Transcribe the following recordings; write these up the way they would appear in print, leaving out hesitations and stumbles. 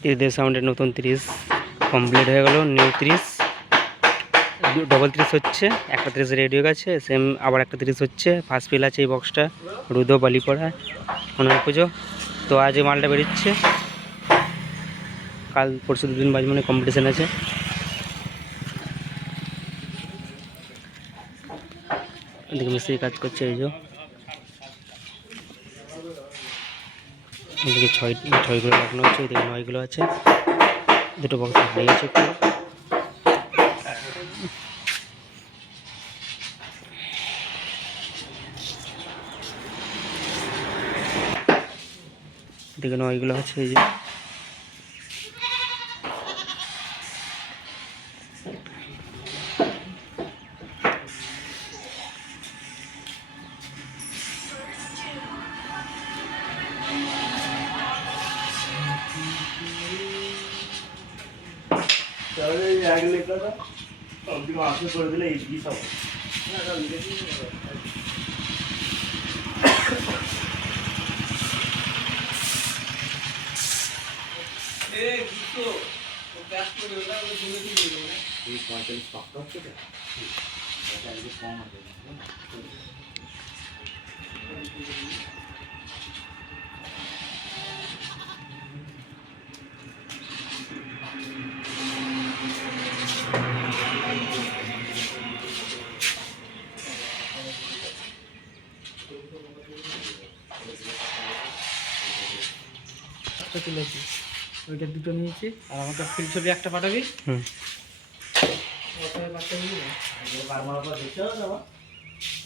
ত্রিদেব সাউন্ডের নতুন 30 কমপ্লিট হয়ে গেল। নিউ 30 ডবল 30 হচ্ছে, একটা 30 রেডি হয়ে গেছে, সেম আবার একটা 30 হচ্ছে। ফার্স্ট ফিল আছে এই বক্সটা, রুদো বালিপড়া হনুমান পুজো। তো আজ এই মালটা বেরোচ্ছে, কাল পরশু দুদিন বাজ মানে কম্পিটিশান আছে। এদিকে মিস্ত্রি কাজ করছে, এই যে এদিকে ছয়গুলো লাগানো হচ্ছে, এদিকে 9গুলো আছে। দুটো বক্স হারিয়ে গেছে একটু। এদিকে 9গুলো আছে, এই যে করে দিলে এই সব তুলেছি, ওইটা দুটো নিয়েছি। আর আমাকে ফিল ছবি একটা পাঠাবি।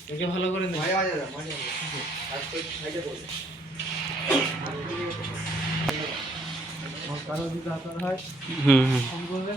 দেখে ভালো করে নে। কারো যদি দরকার হয় ফোন করবে।